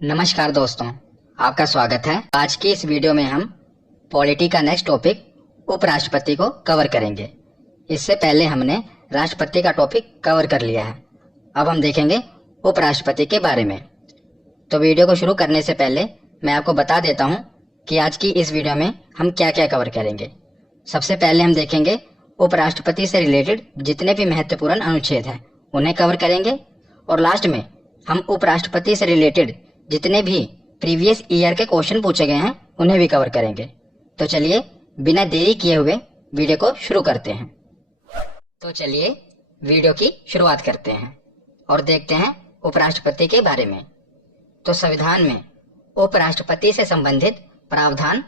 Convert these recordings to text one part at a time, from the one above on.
नमस्कार दोस्तों, आपका स्वागत है। आज की इस वीडियो में हम पॉलिटी का नेक्स्ट टॉपिक उपराष्ट्रपति को कवर करेंगे। इससे पहले हमने राष्ट्रपति का टॉपिक कवर कर लिया है। अब हम देखेंगे उपराष्ट्रपति के बारे में। तो वीडियो को शुरू करने से पहले मैं आपको बता देता हूं कि आज की इस वीडियो में हम क्या क्या कवर करेंगे। सबसे पहले हम देखेंगे उपराष्ट्रपति से रिलेटेड जितने भी महत्वपूर्ण अनुच्छेद हैं उन्हें कवर करेंगे, और लास्ट में हम उपराष्ट्रपति से रिलेटेड जितने भी प्रीवियस ईयर के क्वेश्चन पूछे गए हैं उन्हें भी कवर करेंगे। तो चलिए बिना देरी किए हुए वीडियो को शुरू करते हैं। तो चलिए वीडियो की शुरुआत करते हैं और देखते हैं उपराष्ट्रपति के बारे में। तो संविधान में उपराष्ट्रपति से संबंधित प्रावधान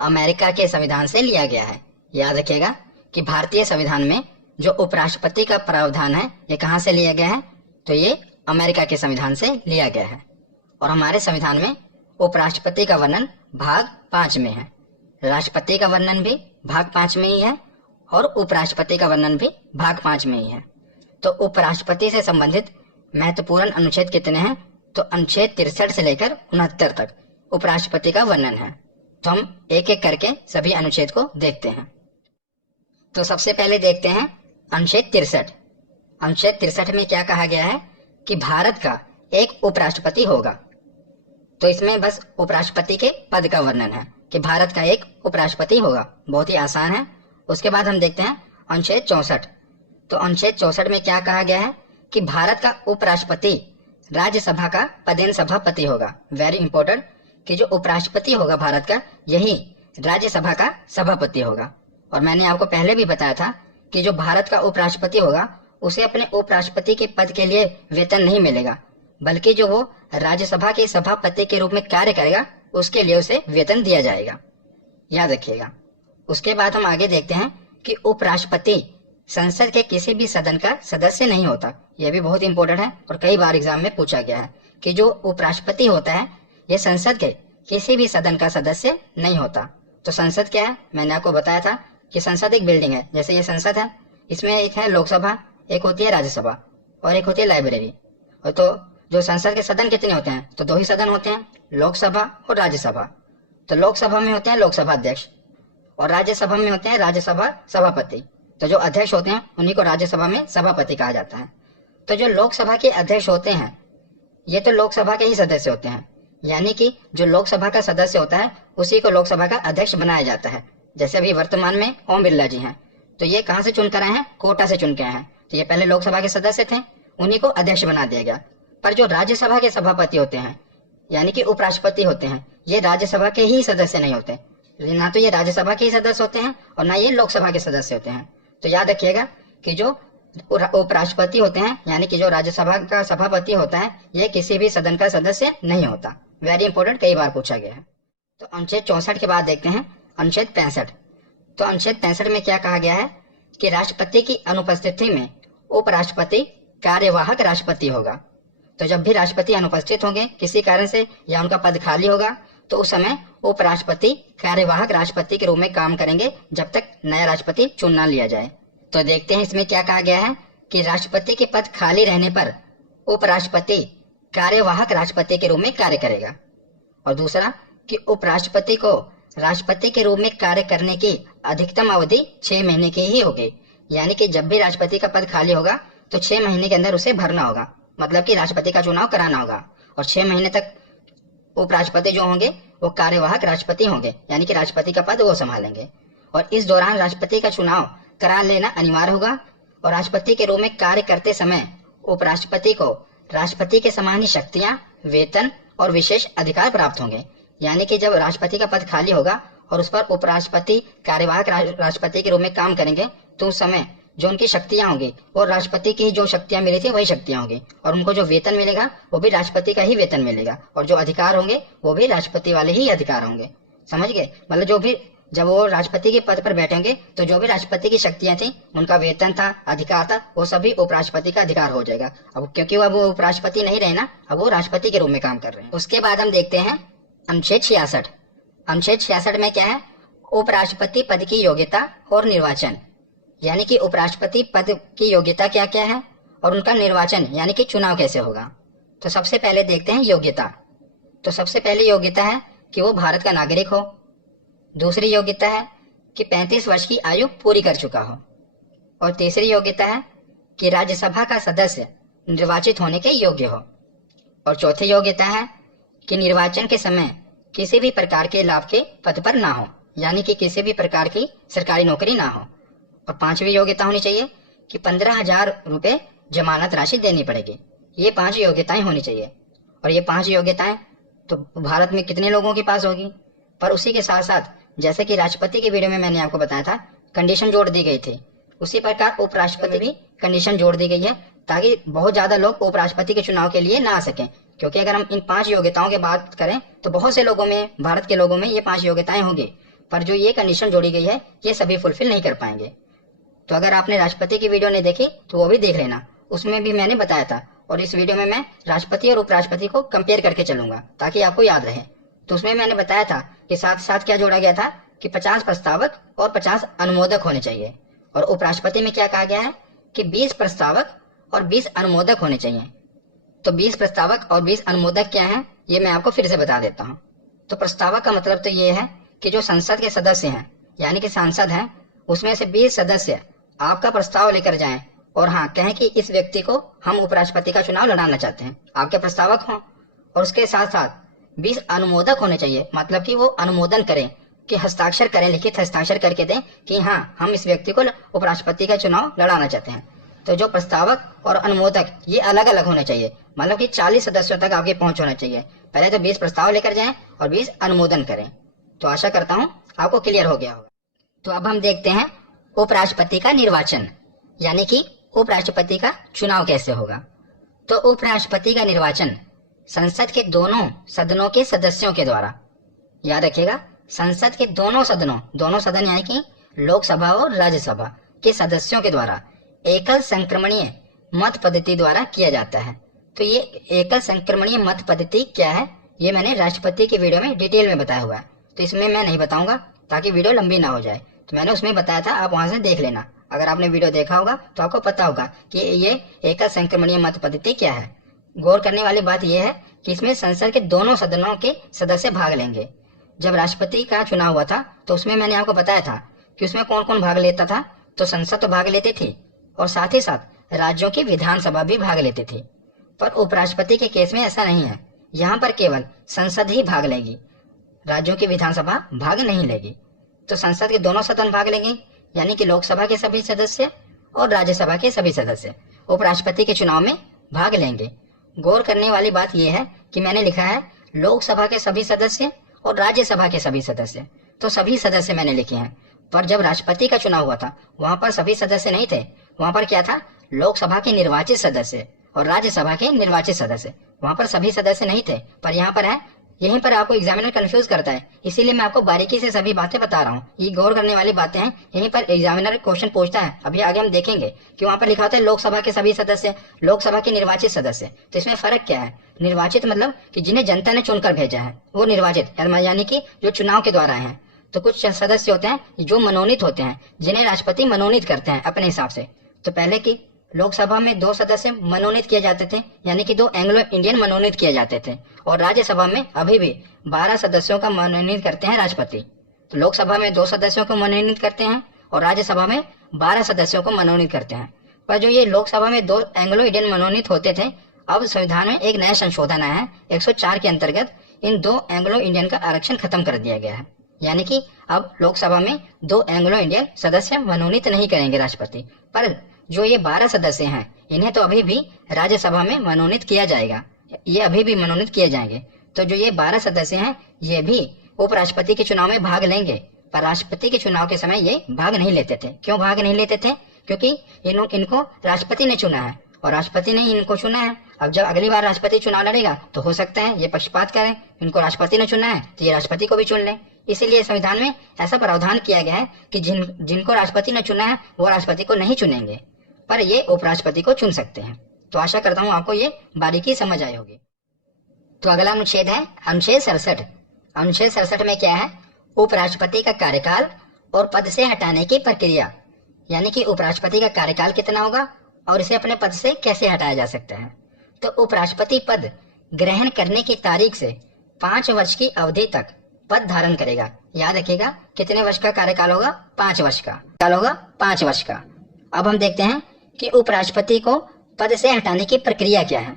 अमेरिका के संविधान से लिया गया है। याद रखिएगा कि भारतीय संविधान में जो उपराष्ट्रपति का प्रावधान है ये कहाँ से लिया गया है, तो ये अमेरिका के संविधान से लिया गया है। और हमारे संविधान में उपराष्ट्रपति का वर्णन भाग 5 में है, राष्ट्रपति का वर्णन भी भाग 5 में ही है और उपराष्ट्रपति का वर्णन भी भाग 5 में ही है। तो उपराष्ट्रपति से संबंधित महत्वपूर्ण अनुच्छेद कितने हैं, तो अनुच्छेद 63 से लेकर 69 तक उपराष्ट्रपति का वर्णन है। तो हम एक एक करके सभी अनुच्छेद को देखते हैं। तो सबसे पहले देखते हैं अनुच्छेद 63। अनुच्छेद 63 में क्या कहा गया है कि भारत का एक उपराष्ट्रपति होगा। तो इसमें बस उपराष्ट्रपति के पद का वर्णन है कि भारत का एक उपराष्ट्रपति होगा, बहुत ही आसान है। उसके बाद हम देखते हैं अनुच्छेद 64। तो अनुच्छेद 64 में क्या कहा गया है कि भारत का उपराष्ट्रपति राज्यसभा का पदेन सभापति होगा। वेरी इंपॉर्टेंट कि जो उपराष्ट्रपति होगा भारत का यही राज्यसभा का सभापति होगा। और मैंने आपको पहले भी बताया था कि जो भारत का उपराष्ट्रपति होगा उसे अपने उपराष्ट्रपति के पद के लिए वेतन नहीं मिलेगा, बल्कि जो वो राज्यसभा के सभापति के रूप में कार्य करेगा उसके लिए उसे वेतन दिया जाएगा। याद रखिएगा। उसके बाद हम आगे देखते हैं कि उपराष्ट्रपति संसद के किसी भी सदन का सदस्य नहीं होता। यह भी बहुत इंपॉर्टेंट है और कई बार एग्जाम में पूछा गया है कि जो उपराष्ट्रपति होता है यह संसद के किसी भी सदन का सदस्य नहीं होता। तो संसद क्या है, मैंने आपको बताया था कि संसद एक बिल्डिंग है। जैसे ये संसद है, इसमें एक है लोकसभा, एक होती है राज्यसभा और एक होती है लाइब्रेरी। और तो जो संसद के सदन कितने होते हैं, तो 2 ही सदन होते हैं, लोकसभा और राज्यसभा। तो लोकसभा में होते हैं लोकसभा अध्यक्ष और राज्यसभा में होते हैं राज्यसभा सभापति। तो जो अध्यक्ष होते हैं उन्हीं को राज्यसभा में सभापति कहा जाता है। तो जो लोकसभा के अध्यक्ष होते हैं ये तो लोकसभा के ही सदस्य होते हैं, यानी कि जो लोकसभा का सदस्य होता है उसी को लोकसभा का अध्यक्ष बनाया जाता है। जैसे अभी वर्तमान में ओम बिरला जी हैं, तो ये कहाँ से चुनकर आए हैं, कोटा से चुन के आए हैं। तो ये पहले लोकसभा के सदस्य थे, उन्हीं को अध्यक्ष बना दिया गया। पर जो राज्यसभा के सभापति होते हैं यानी कि उपराष्ट्रपति होते हैं, ये राज्यसभा के ही सदस्य नहीं होते। ना तो ये राज्यसभा के ही सदस्य होते हैं और ना ये लोकसभा के सदस्य होते हैं। तो याद रखिएगा कि जो उपराष्ट्रपति होते हैं यानी कि जो राज्यसभा का सभापति होता है ये किसी भी सदन का सदस्य नहीं होता। वेरी इंपॉर्टेंट, कई बार पूछा गया है। तो अनुच्छेद 64 के बाद देखते हैं अनुच्छेद 65। तो अनुच्छेद 65 में क्या कहा गया है कि राष्ट्रपति की अनुपस्थिति में उपराष्ट्रपति कार्यवाहक राष्ट्रपति होगा। तो जब भी राष्ट्रपति अनुपस्थित होंगे किसी कारण से या उनका पद खाली होगा तो उस समय उपराष्ट्रपति कार्यवाहक राष्ट्रपति के रूप में काम करेंगे जब तक नया राष्ट्रपति चुन ना लिया जाए। तो देखते हैं इसमें क्या कहा गया है कि राष्ट्रपति के पद खाली रहने पर उपराष्ट्रपति कार्यवाहक राष्ट्रपति के रूप में कार्य करेगा। और दूसरा कि उपराष्ट्रपति को राष्ट्रपति के रूप में कार्य करने की अधिकतम अवधि 6 महीने की ही होगी। यानी कि जब भी राष्ट्रपति का पद खाली होगा तो 6 महीने के अंदर उसे भरना होगा, मतलब कि राष्ट्रपति का चुनाव कराना होगा। और 6 महीने तक उपराष्ट्रपति जो होंगे वो कार्यवाहक राष्ट्रपति होंगे, यानी कि राष्ट्रपति का पद वो संभालेंगे। और इस दौरान राष्ट्रपति का चुनाव करा लेना अनिवार्य होगा। और राष्ट्रपति के रूप में कार्य करते समय उपराष्ट्रपति को राष्ट्रपति के समान ही शक्तियां, वेतन और विशेष अधिकार प्राप्त होंगे। यानी कि जब राष्ट्रपति का पद खाली होगा और उस पर उपराष्ट्रपति कार्यवाहक राष्ट्रपति के रूप में काम करेंगे तो उस समय जो उनकी शक्तियां होंगी और राष्ट्रपति की जो शक्तियां मिली थी वही शक्तियां होंगी, और उनको जो वेतन मिलेगा वो भी राष्ट्रपति का ही वेतन मिलेगा, और जो अधिकार होंगे वो भी राष्ट्रपति वाले ही अधिकार होंगे। समझ गए? मतलब जो भी जब वो राष्ट्रपति के पद पर बैठेंगे तो जो भी राष्ट्रपति की शक्तियां थी, उनका वेतन था, अधिकार था, वो सभी उपराष्ट्रपति का अधिकार हो जाएगा। अब क्योंकि अब वो उपराष्ट्रपति नहीं रहे ना, अब वो राष्ट्रपति के रूप में काम कर रहे हैं। उसके बाद हम देखते हैं अनुच्छेद 66। अनुच्छेद 66 में क्या है, उपराष्ट्रपति पद की योग्यता और निर्वाचन। यानी कि उपराष्ट्रपति पद की योग्यता क्या क्या है और उनका निर्वाचन यानी कि चुनाव कैसे होगा। तो सबसे पहले देखते हैं योग्यता। तो सबसे पहली योग्यता है कि वो भारत का नागरिक हो। दूसरी योग्यता है कि 35 वर्ष की आयु पूरी कर चुका हो। और तीसरी योग्यता है कि राज्यसभा का सदस्य निर्वाचित होने के योग्य हो। और चौथी योग्यता है कि निर्वाचन के समय किसी भी प्रकार के लाभ के पद पर ना हो, यानी कि किसी भी प्रकार की सरकारी नौकरी ना हो। और पांचवी योग्यता होनी चाहिए कि 15,000 रुपये जमानत राशि देनी पड़ेगी। ये 5 योग्यताएं होनी चाहिए। और ये 5 योग्यताएं तो भारत में कितने लोगों के पास होगी। पर उसी के साथ साथ जैसे कि राष्ट्रपति की वीडियो में मैंने आपको बताया था कंडीशन जोड़ दी गई थी, उसी प्रकार उपराष्ट्रपति भी कंडीशन जोड़ दी गई है, ताकि बहुत ज्यादा लोग उपराष्ट्रपति के चुनाव के लिए ना आ सकें। क्योंकि अगर हम इन 5 योग्यताओं की बात करें तो बहुत से लोगों में, भारत के लोगों में ये 5 योग्यताएं होंगी, पर जो ये कंडीशन जोड़ी गई है ये सभी फुलफिल नहीं कर पाएंगे। तो अगर आपने राष्ट्रपति की वीडियो नहीं देखी तो वो भी देख लेना, उसमें भी मैंने बताया था। और इस वीडियो में मैं राष्ट्रपति और उपराष्ट्रपति को कंपेयर करके चलूंगा ताकि आपको याद रहे। तो उसमें मैंने बताया था कि साथ साथ क्या जोड़ा गया था कि 50 प्रस्तावक और 50 अनुमोदक होने चाहिए। और उपराष्ट्रपति में क्या कहा गया है कि 20 प्रस्तावक और 20 अनुमोदक होने चाहिए। तो 20 प्रस्तावक और 20 अनुमोदक क्या है ये मैं आपको फिर से बता देता हूँ। तो प्रस्तावक का मतलब तो ये है कि जो संसद के सदस्य हैं, यानी कि सांसद हैं, उसमें से 20 सदस्य आपका प्रस्ताव लेकर जाएं और हाँ कहें कि इस व्यक्ति को हम उपराष्ट्रपति का चुनाव लड़ाना चाहते हैं, आपके प्रस्तावक हों। और उसके साथ साथ 20 अनुमोदक होने चाहिए, मतलब कि वो अनुमोदन करें, कि हस्ताक्षर करें, लिखित हस्ताक्षर करके दें कि हाँ हम इस व्यक्ति को उपराष्ट्रपति का चुनाव लड़ाना चाहते हैं। तो जो प्रस्तावक और अनुमोदक ये अलग अलग होने चाहिए, मतलब कि 40 सदस्यों तक आपके पहुंच होना चाहिए। पहले तो 20 प्रस्ताव लेकर जाएं और 20 अनुमोदन करें। तो आशा करता हूँ आपको क्लियर हो गया होगा। तो अब हम देखते हैं उपराष्ट्रपति का निर्वाचन, यानी कि उपराष्ट्रपति का चुनाव कैसे होगा। तो उपराष्ट्रपति का निर्वाचन संसद के दोनों सदनों के सदस्यों के द्वारा, याद रखिएगा, संसद के दोनों सदन यानी कि लोकसभा और राज्यसभा के सदस्यों के द्वारा एकल संक्रमणीय मत पद्धति द्वारा किया जाता है। तो ये एकल संक्रमणीय मत पद्धति क्या है ये मैंने राष्ट्रपति की वीडियो में डिटेल में बताया हुआ है, तो इसमें मैं नहीं बताऊंगा ताकि वीडियो लंबी ना हो जाए। तो मैंने उसमें बताया था, आप वहां से देख लेना। अगर आपने वीडियो देखा होगा तो आपको पता होगा कि ये एकल संक्रमणीय मत पद्धति क्या है। गौर करने वाली बात यह है कि इसमें संसद के दोनों सदनों के सदस्य भाग लेंगे। जब राष्ट्रपति का चुनाव हुआ था तो उसमें मैंने आपको बताया था कि उसमें कौन कौन भाग लेता था। तो संसद तो भाग लेती थी और साथ ही साथ राज्यों की विधानसभा भी भाग लेती थी। पर उपराष्ट्रपति के केस में ऐसा नहीं है, यहाँ पर केवल संसद ही भाग लेगी, राज्यों की विधानसभा भाग नहीं लेगी। तो संसद के दोनों सदन भाग लेंगे, यानी कि लोकसभा के सभी सदस्य और राज्यसभा के सभी सदस्य उपराष्ट्रपति के चुनाव में भाग लेंगे। गौर करने वाली बात यह है कि मैंने लिखा है लोकसभा के सभी सदस्य और राज्यसभा के सभी सदस्य, तो सभी सदस्य मैंने लिखे हैं। पर जब राष्ट्रपति का चुनाव हुआ था वहां पर सभी सदस्य नहीं थे, वहां पर क्या था, लोकसभा के निर्वाचित सदस्य और राज्यसभा के निर्वाचित सदस्य, वहां पर सभी सदस्य नहीं थे। पर यहाँ पर है, यहीं पर आपको एग्जामिनर कंफ्यूज करता है, इसीलिए मैं आपको बारीकी से सभी बातें बता रहा हूँ। ये गौर करने वाली बातें हैं, यहीं पर एग्जामिनर क्वेश्चन पूछता है। अभी आगे हम देखेंगे कि वहाँ पर लिखा होता है लोकसभा के सभी सदस्य, लोकसभा के निर्वाचित सदस्य। तो इसमें फर्क क्या है, निर्वाचित मतलब कि जिन्हें जनता ने चुनकर भेजा है वो निर्वाचित, यानी कि जो चुनाव के द्वारा है। तो कुछ सदस्य होते हैं जो मनोनीत होते हैं, जिन्हें राष्ट्रपति मनोनीत करते हैं अपने हिसाब से। तो पहले की लोकसभा में 2 सदस्य मनोनीत किए जाते थे, यानी कि 2 एंग्लो इंडियन मनोनीत किए जाते थे। और राज्यसभा में अभी भी 12 सदस्यों का मनोनीत करते हैं राष्ट्रपति। तो लोकसभा में 2 सदस्यों को मनोनीत करते हैं और राज्यसभा में 12 सदस्यों को मनोनीत करते हैं। पर जो ये लोकसभा में 2 एंग्लो इंडियन मनोनीत होते थे, अब संविधान में एक नया संशोधन आया है 104 के अंतर्गत इन 2 एंग्लो इंडियन का आरक्षण खत्म कर दिया गया है। यानी कि अब लोकसभा में 2 एंग्लो इंडियन सदस्य मनोनीत नहीं करेंगे राष्ट्रपति, पर जो ये 12 सदस्य हैं इन्हें तो अभी भी राज्यसभा में मनोनीत किया जाएगा, ये अभी भी मनोनीत किए जाएंगे। तो जो ये 12 सदस्य हैं ये भी उपराष्ट्रपति के चुनाव में भाग लेंगे, पर राष्ट्रपति के चुनाव के समय ये भाग नहीं लेते थे। क्यों भाग नहीं लेते थे? क्योंकि इनको राष्ट्रपति ने चुना है और राष्ट्रपति ने ही इनको चुना है। अब जब अगली बार राष्ट्रपति चुनाव लड़ेगा तो हो सकता है ये पक्षपात करें, इनको राष्ट्रपति ने चुना है तो ये राष्ट्रपति को भी चुन लें। इसीलिए संविधान में ऐसा प्रावधान किया गया है कि जिनको राष्ट्रपति ने चुना है वो राष्ट्रपति को नहीं चुनेंगे, पर ये उपराष्ट्रपति को चुन सकते हैं। तो आशा करता हूँ आपको ये बारीकी समझ आई होगी। तो अगला अनुच्छेद है अनुच्छेद 67। अनुच्छेद 67 में क्या है, उपराष्ट्रपति का कार्यकाल और पद से हटाने की प्रक्रिया, यानी कि उपराष्ट्रपति का कार्यकाल कितना होगा और इसे अपने पद से कैसे हटाया जा सकता है। तो उपराष्ट्रपति पद ग्रहण करने की तारीख से 5 वर्ष की अवधि तक पद धारण करेगा। याद रखिएगा, कितने वर्ष का कार्यकाल होगा? 5 वर्ष का कार्यकाल होगा, 5 वर्ष का। अब हम देखते हैं कि उपराष्ट्रपति को पद से हटाने की प्रक्रिया क्या है।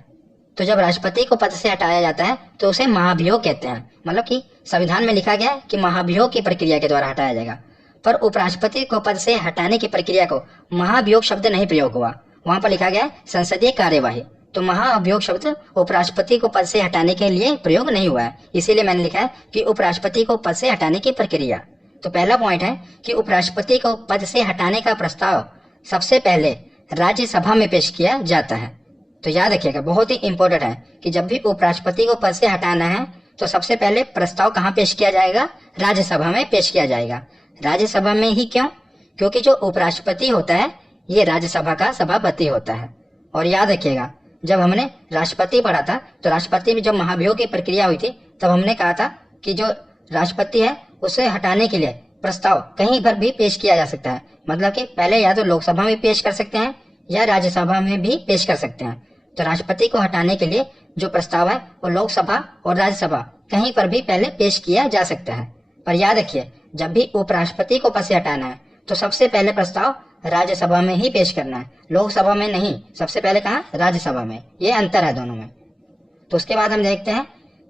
तो जब राष्ट्रपति को पद से हटाया जाता है तो उसे महाभियोग कहते हैं। मतलब कि संविधान में लिखा गया है कि महाभियोग की प्रक्रिया के द्वारा हटाया जाएगा, पर उपराष्ट्रपति को पद से हटाने की प्रक्रिया को महाभियोग शब्द नहीं प्रयोग हुआ, वहां पर लिखा गया है संसदीय कार्यवाही। तो महाअभियोग शब्द उपराष्ट्रपति को पद से हटाने के लिए प्रयोग नहीं हुआ है, इसीलिए मैंने लिखा है कि उपराष्ट्रपति को पद से हटाने की प्रक्रिया। तो पहला पॉइंट है कि उपराष्ट्रपति को पद से हटाने का प्रस्ताव सबसे पहले राज्यसभा में पेश किया जाता है। तो याद रखिएगा, बहुत ही इंपॉर्टेंट है कि जब भी उपराष्ट्रपति को पद से हटाना है तो सबसे पहले प्रस्ताव कहाँ पेश किया जाएगा? राज्यसभा में पेश किया जाएगा। राज्यसभा में ही क्यों? क्योंकि जो उपराष्ट्रपति होता है ये राज्यसभा का सभापति होता है। और याद रखिएगा, जब हमने राष्ट्रपति पढ़ा था तो राष्ट्रपति में जब महाभियोग की प्रक्रिया हुई थी तब हमने कहा था कि जो राष्ट्रपति है उसे हटाने के लिए प्रस्ताव कहीं पर भी पेश किया जा सकता है। मतलब कि पहले या तो लोकसभा में पेश कर सकते हैं या राज्यसभा में भी पेश कर सकते हैं। तो राष्ट्रपति को हटाने के लिए जो प्रस्ताव है वो लोकसभा और राज्यसभा कहीं पर भी पहले पेश किया जा सकता है। पर याद रखिए, जब भी उपराष्ट्रपति को पद से हटाना है तो सबसे पहले प्रस्ताव राज्यसभा में ही पेश करना है, लोकसभा में नहीं। सबसे पहले कहाँ? राज्यसभा में। ये अंतर है दोनों में। तो उसके बाद हम देखते हैं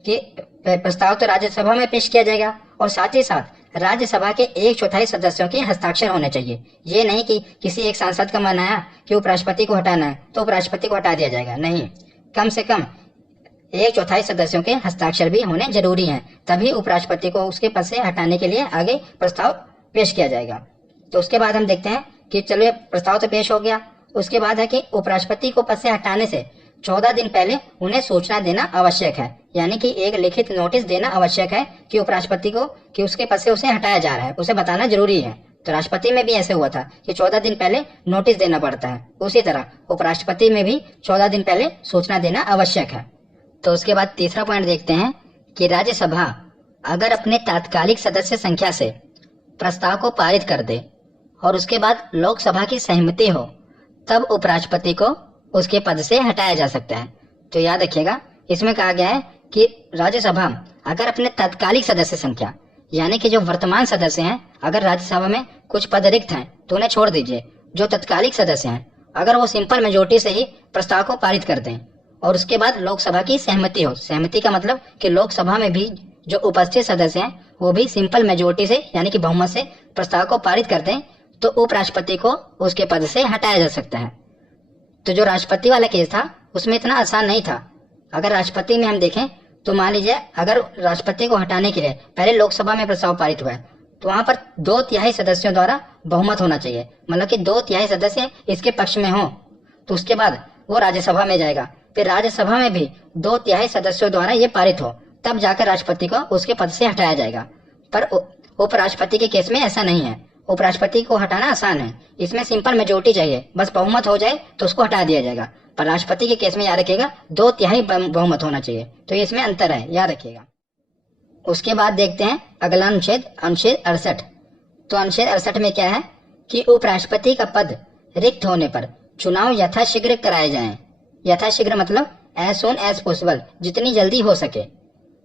कि प्रस्ताव तो राज्यसभा में पेश किया जाएगा और साथ ही साथ राज्यसभा के 1/4 सदस्यों के हस्ताक्षर होने चाहिए। ये नहीं कि किसी एक सांसद का मन आया कि उपराष्ट्रपति को हटाना है तो उपराष्ट्रपति को हटा दिया जाएगा, नहीं। कम से कम 1/4 सदस्यों के हस्ताक्षर भी होने जरूरी हैं, तभी उपराष्ट्रपति को उसके पद से हटाने के लिए आगे प्रस्ताव पेश किया जाएगा। तो उसके बाद हम देखते हैं कि चलिए प्रस्ताव तो पेश हो गया, उसके बाद है कि उपराष्ट्रपति को पद से हटाने से 14 दिन पहले उन्हें सूचना देना आवश्यक है। यानी कि एक लिखित नोटिस देना आवश्यक है कि उपराष्ट्रपति को कि उसके पद से उसे हटाया जा रहा है, उसे बताना जरूरी है। तो राष्ट्रपति में भी ऐसे हुआ था कि 14 दिन पहले नोटिस देना पड़ता है, उसी तरह उपराष्ट्रपति में भी 14 दिन पहले सूचना देना आवश्यक है। तो उसके बाद तीसरा पॉइंट देखते हैं कि राज्यसभा अगर अपने तात्कालिक सदस्य संख्या से प्रस्ताव को पारित कर दे और उसके बाद लोकसभा की सहमति हो तब उपराष्ट्रपति को उसके पद से हटाया जा सकता है। तो याद रखिएगा, इसमें कहा गया है कि राज्यसभा अगर अपने तात्कालिक सदस्य संख्या यानी कि जो वर्तमान सदस्य हैं, अगर राज्यसभा में कुछ पद रिक्त हैं तो उन्हें छोड़ दीजिए। जो तत्कालिक सदस्य हैं अगर वो सिंपल मेजोरिटी से ही प्रस्ताव को पारित कर दें और उसके बाद लोकसभा की सहमति हो, सहमति का मतलब कि लोकसभा में भी जो उपस्थित सदस्य हैं वो भी सिंपल मेजोरिटी से यानी कि बहुमत से प्रस्ताव को पारित कर दें, तो उपराष्ट्रपति को उसके पद से हटाया जा सकता है। तो जो राष्ट्रपति वाला केस था उसमें इतना आसान नहीं था। अगर राष्ट्रपति में हम देखें तो मान लीजिए अगर राष्ट्रपति को हटाने के लिए पहले लोकसभा में प्रस्ताव पारित हुआ है तो वहां पर 2/3 सदस्यों द्वारा बहुमत होना चाहिए। मतलब कि 2/3 सदस्य इसके पक्ष में हो तो उसके बाद वो राज्यसभा में जाएगा, फिर राज्यसभा में भी 2/3 सदस्यों द्वारा ये पारित हो, तब जाकर राष्ट्रपति को उसके पद से हटाया जाएगा। पर उपराष्ट्रपति के केस में ऐसा नहीं है। उपराष्ट्रपति को हटाना आसान है, इसमें सिंपल मेजोरिटी चाहिए, बस बहुमत हो जाए तो उसको हटा दिया जाएगा। पर राष्ट्रपति के केस में याद रखिएगा 2/3 बहुमत होना चाहिए, तो इसमें अंतर है, याद रखिएगा। उसके बाद देखते हैं अगला अनुच्छेद, अनुच्छेद 68। तो अनुच्छेद 68 में क्या है कि उपराष्ट्रपति का पद रिक्त होने पर चुनाव यथाशीघ्र कराए जाएं। यथाशीघ्र मतलब एज सून एज पॉसिबल, जितनी जल्दी हो सके।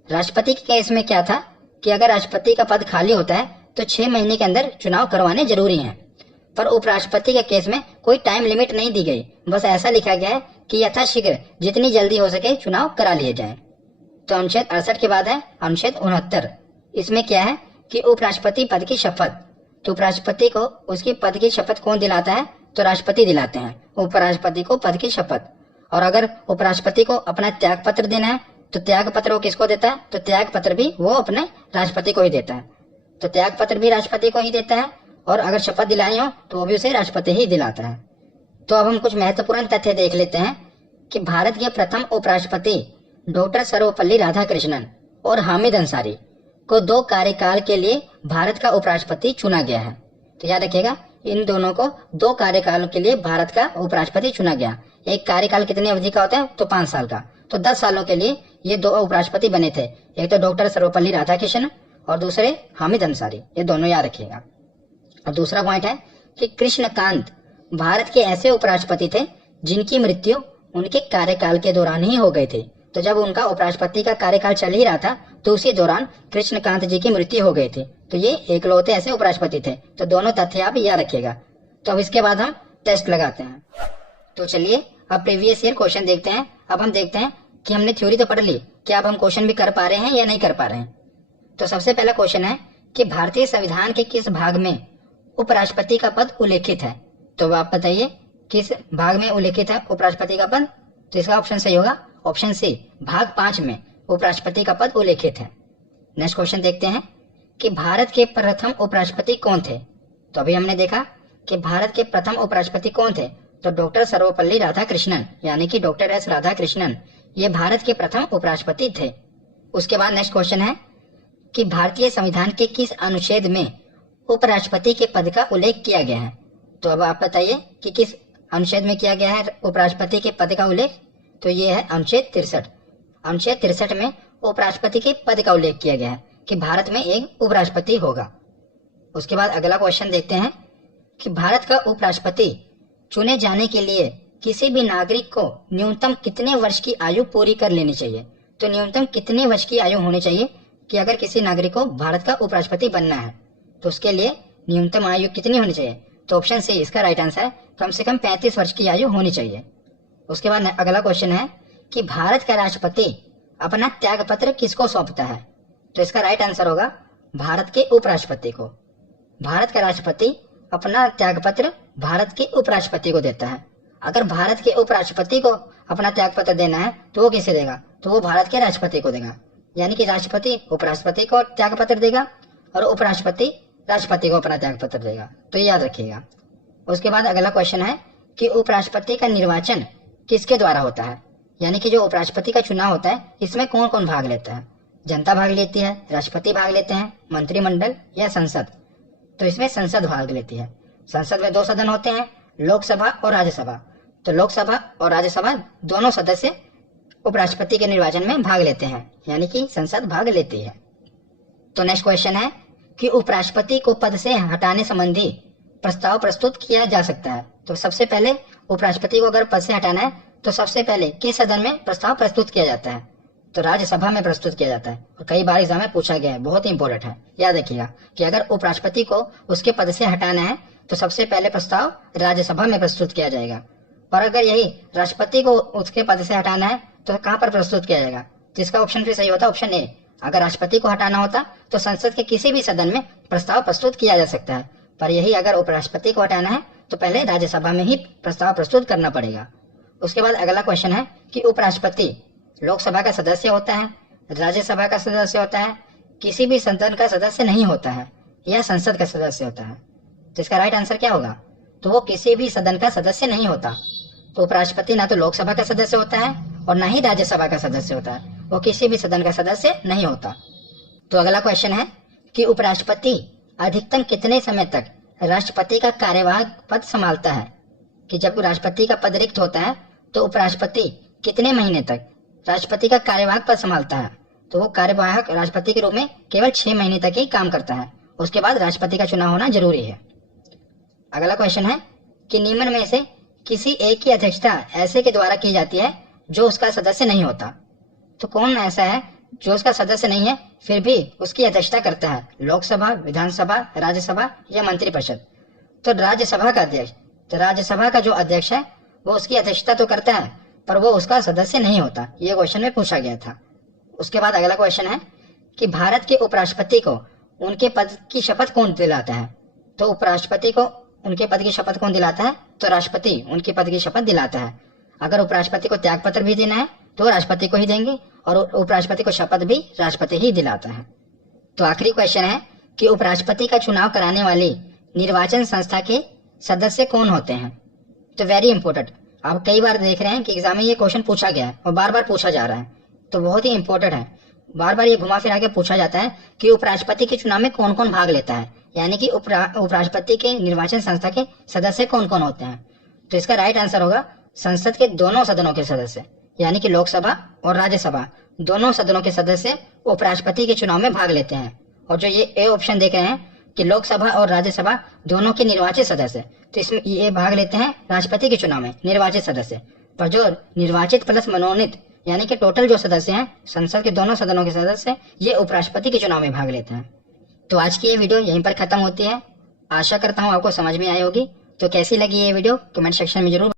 राष्ट्रपति के केस में क्या था कि अगर राष्ट्रपति का पद खाली होता है तो 6 महीने के अंदर चुनाव करवाने जरूरी हैं। पर उपराष्ट्रपति के केस में कोई टाइम लिमिट नहीं दी गई, बस ऐसा लिखा गया है कि यथाशीघ्र जितनी जल्दी हो सके चुनाव करा लिए जाएं। तो अनुच्छेद 68 के बाद है अनुच्छेद 69। इसमें क्या है कि उपराष्ट्रपति पद की शपथ। तो उपराष्ट्रपति को उसकी पद की शपथ कौन दिलाता है? तो राष्ट्रपति दिलाते हैं उपराष्ट्रपति को पद की शपथ। और अगर उपराष्ट्रपति को अपना त्याग पत्र देना है तो त्याग पत्र वो किसको देता है? तो त्याग पत्र भी वो अपने राष्ट्रपति को ही देता है। तो त्याग पत्र भी राष्ट्रपति को ही देता है और अगर शपथ दिलाई हो तो वो भी उसे राष्ट्रपति ही दिलाता है। तो अब हम कुछ महत्वपूर्ण तथ्य देख लेते हैं कि भारत के प्रथम उपराष्ट्रपति डॉक्टर सर्वपल्ली राधाकृष्णन और हामिद अंसारी को 2 कार्यकाल के लिए भारत का उपराष्ट्रपति चुना गया है। तो याद रखिएगा, इन दोनों को 2 कार्यकाल के लिए भारत का उपराष्ट्रपति चुना गया। एक कार्यकाल कितनी अवधि का होता है? तो 5 साल का। तो 10 सालों के लिए ये 2 उपराष्ट्रपति बने थे, एक तो डॉक्टर सर्वपल्ली राधाकृष्णन और दूसरे हामिद अंसारी, ये दोनों याद रखिएगा। और दूसरा पॉइंट है कि कृष्णकांत भारत के ऐसे उपराष्ट्रपति थे जिनकी मृत्यु उनके कार्यकाल के दौरान ही हो गई थी। तो जब उनका उपराष्ट्रपति का कार्यकाल चल ही रहा था तो उसी दौरान कृष्णकांत जी की मृत्यु हो गई थी। तो ये इकलौते ऐसे उपराष्ट्रपति थे। तो दोनों तथ्य आप याद रखिएगा। तो अब इसके बाद हम टेस्ट लगाते हैं। तो चलिए अब प्रीवियस ईयर क्वेश्चन देखते हैं। अब हम देखते हैं कि हमने थ्योरी तो पढ़ ली, क्या अब हम क्वेश्चन भी कर पा रहे हैं या नहीं कर पा रहे हैं। तो सबसे पहला क्वेश्चन है कि भारतीय संविधान के किस भाग में उपराष्ट्रपति का पद उल्लेखित है। तो आप बताइए किस भाग में उल्लेखित है उपराष्ट्रपति का पद। तो इसका ऑप्शन सही होगा ऑप्शन सी, भाग 5 में उपराष्ट्रपति का पद उल्लेखित है। नेक्स्ट क्वेश्चन देखते हैं कि भारत के प्रथम उपराष्ट्रपति कौन थे। तो अभी हमने देखा कि भारत के प्रथम उपराष्ट्रपति कौन थे। तो डॉक्टर सर्वपल्ली राधाकृष्णन यानी कि डॉक्टर एस राधाकृष्णन ये भारत के प्रथम उपराष्ट्रपति थे। उसके बाद नेक्स्ट क्वेश्चन है कि भारतीय संविधान के किस अनुच्छेद में उपराष्ट्रपति के पद का उल्लेख किया गया है। तो अब आप बताइए कि किस अनुच्छेद में किया गया है उपराष्ट्रपति के पद का उल्लेख। तो ये है अनुच्छेद 63। अनुच्छेद 63 में उपराष्ट्रपति के पद का उल्लेख किया गया है कि भारत में एक उपराष्ट्रपति होगा। उसके बाद अगला क्वेश्चन देखते हैं कि भारत का उपराष्ट्रपति चुने जाने के लिए किसी भी नागरिक को न्यूनतम कितने वर्ष की आयु पूरी कर लेनी चाहिए। तो न्यूनतम कितने वर्ष की आयु होनी चाहिए कि अगर किसी नागरिक को भारत का उपराष्ट्रपति बनना है तो उसके लिए न्यूनतम आयु कितनी होनी चाहिए। तो ऑप्शन सी इसका राइट आंसर है, कम से कम 35 वर्ष की आयु होनी चाहिए। उसके बाद अगला क्वेश्चन है कि भारत का राष्ट्रपति अपना त्याग पत्र किसको सौंपता है। तो इसका राइट आंसर होगा भारत के उपराष्ट्रपति को। भारत का राष्ट्रपति अपना त्याग पत्र भारत के उपराष्ट्रपति को देता है। अगर भारत के उपराष्ट्रपति को अपना त्याग पत्र देना है तो वो किसे देगा। तो वो भारत के राष्ट्रपति को देगा। यानी कि राष्ट्रपति उपराष्ट्रपति को त्याग पत्र देगा और उपराष्ट्रपति राष्ट्रपति को अपना त्याग पत्र देगा। तो ये याद रखिएगा। उसके बाद अगला क्वेश्चन है कि उपराष्ट्रपति का निर्वाचन किसके द्वारा होता है। यानी कि जो उपराष्ट्रपति का चुनाव होता है इसमें कौन कौन भाग लेता है। जनता भाग लेती है, राष्ट्रपति भाग लेते हैं, मंत्रिमंडल या संसद। तो इसमें संसद भाग लेती है। संसद में 2 सदन होते हैं, लोकसभा और राज्यसभा। तो लोकसभा और राज्यसभा दोनों सदस्य उपराष्ट्रपति के निर्वाचन में भाग लेते हैं, यानी कि संसद भाग लेती है। तो नेक्स्ट क्वेश्चन है कि उपराष्ट्रपति को पद से हटाने संबंधी प्रस्ताव प्रस्तुत किया जा सकता है। तो सबसे पहले उपराष्ट्रपति को अगर पद से हटाना है तो सबसे पहले किस सदन में प्रस्ताव प्रस्तुत किया जाता है। तो राज्यसभा में प्रस्तुत किया जाता है। और कई बार एग्जाम में पूछा गया है, बहुत ही इंपॉर्टेंट है, याद रखिएगा कि अगर उपराष्ट्रपति को उसके पद से हटाना है तो सबसे पहले प्रस्ताव राज्यसभा में प्रस्तुत किया जाएगा। और अगर यही राष्ट्रपति को उसके पद से हटाना है तो कहाँ पर प्रस्तुत किया जाएगा। जिसका ऑप्शन फिर सही होता है ऑप्शन ए। अगर राष्ट्रपति को हटाना होता तो संसद के किसी भी सदन में प्रस्ताव प्रस्तुत किया जा सकता है, पर यही अगर उपराष्ट्रपति को हटाना है तो पहले राज्यसभा में ही प्रस्ताव प्रस्तुत करना पड़ेगा। उसके बाद अगला क्वेश्चन है कि उपराष्ट्रपति लोकसभा का सदस्य होता है, राज्यसभा का सदस्य होता है, किसी भी सदन का सदस्य नहीं होता है या संसद का सदस्य होता है। तो इसका राइट आंसर क्या होगा। तो वो किसी भी सदन का सदस्य नहीं होता। तो उपराष्ट्रपति ना तो लोकसभा का सदस्य होता है और ना ही राज्यसभा का सदस्य होता है, वो किसी भी सदन का सदस्य नहीं होता। तो अगला क्वेश्चन है कि उपराष्ट्रपति अधिकतम कितने समय तक राष्ट्रपति का कार्यवाहक पद संभालता है। कि जब राष्ट्रपति का पद रिक्त होता है तो उपराष्ट्रपति कितने महीने तक राष्ट्रपति का कार्यवाहक पद संभालता है। तो वो कार्यवाहक राष्ट्रपति के रूप में केवल 6 महीने तक ही काम करता है। उसके बाद राष्ट्रपति का चुनाव होना जरूरी है। अगला क्वेश्चन है कि निम्न में से किसी एक की अध्यक्षता ऐसे के द्वारा की जाती है जो उसका सदस्य नहीं होता। तो कौन ऐसा है जो उसका सदस्य नहीं है फिर भी उसकी अध्यक्षता करता है। लोकसभा, विधानसभा, राज्यसभा या मंत्रिपरिषद। तो राज्यसभा का अध्यक्ष, तो राज्यसभा का जो अध्यक्ष है वो उसकी अध्यक्षता तो करता है पर वो उसका सदस्य नहीं होता। ये क्वेश्चन में पूछा गया था। उसके बाद अगला क्वेश्चन है कि भारत के उपराष्ट्रपति को उनके पद की शपथ कौन दिलाता है। तो उपराष्ट्रपति को उनके पद की शपथ कौन दिलाता है। तो राष्ट्रपति उनके पद की शपथ दिलाता है। अगर उपराष्ट्रपति को त्याग पत्र भी देना है तो राष्ट्रपति को ही देंगे और उपराष्ट्रपति को शपथ भी राष्ट्रपति ही दिलाता है। तो आखिरी क्वेश्चन है कि उपराष्ट्रपति का चुनाव कराने वाली निर्वाचन संस्था के सदस्य कौन होते हैं। तो वेरी इंपॉर्टेंट, आप कई बार देख रहे हैं कि एग्जाम में ये क्वेश्चन पूछा गया है और बार बार पूछा जा रहा है। तो बहुत ही इंपॉर्टेंट है, बार बार ये घुमा फिरा के पूछा जाता है कि उपराष्ट्रपति के चुनाव में कौन कौन भाग लेता है, यानी कि उपराष्ट्रपति के निर्वाचन संस्था के सदस्य कौन कौन होते हैं। तो इसका राइट आंसर होगा संसद के दोनों सदनों के सदस्य, यानी कि लोकसभा और राज्यसभा दोनों सदनों के सदस्य उपराष्ट्रपति के चुनाव में भाग लेते हैं। और जो ये ए ऑप्शन देख रहे हैं कि लोकसभा और राज्यसभा दोनों के निर्वाचित सदस्य, तो इसमें ये भाग लेते हैं राष्ट्रपति के चुनाव में निर्वाचित सदस्य। पर जो निर्वाचित प्लस मनोनीत यानी कि टोटल जो सदस्य हैं, संसद के दोनों सदनों के सदस्य, ये उपराष्ट्रपति के चुनाव में भाग लेते हैं। तो आज की ये वीडियो यहीं पर खत्म होती है। आशा करता हूँ आपको समझ में आई होगी। तो कैसी लगी ये वीडियो कमेंट सेक्शन में जरूर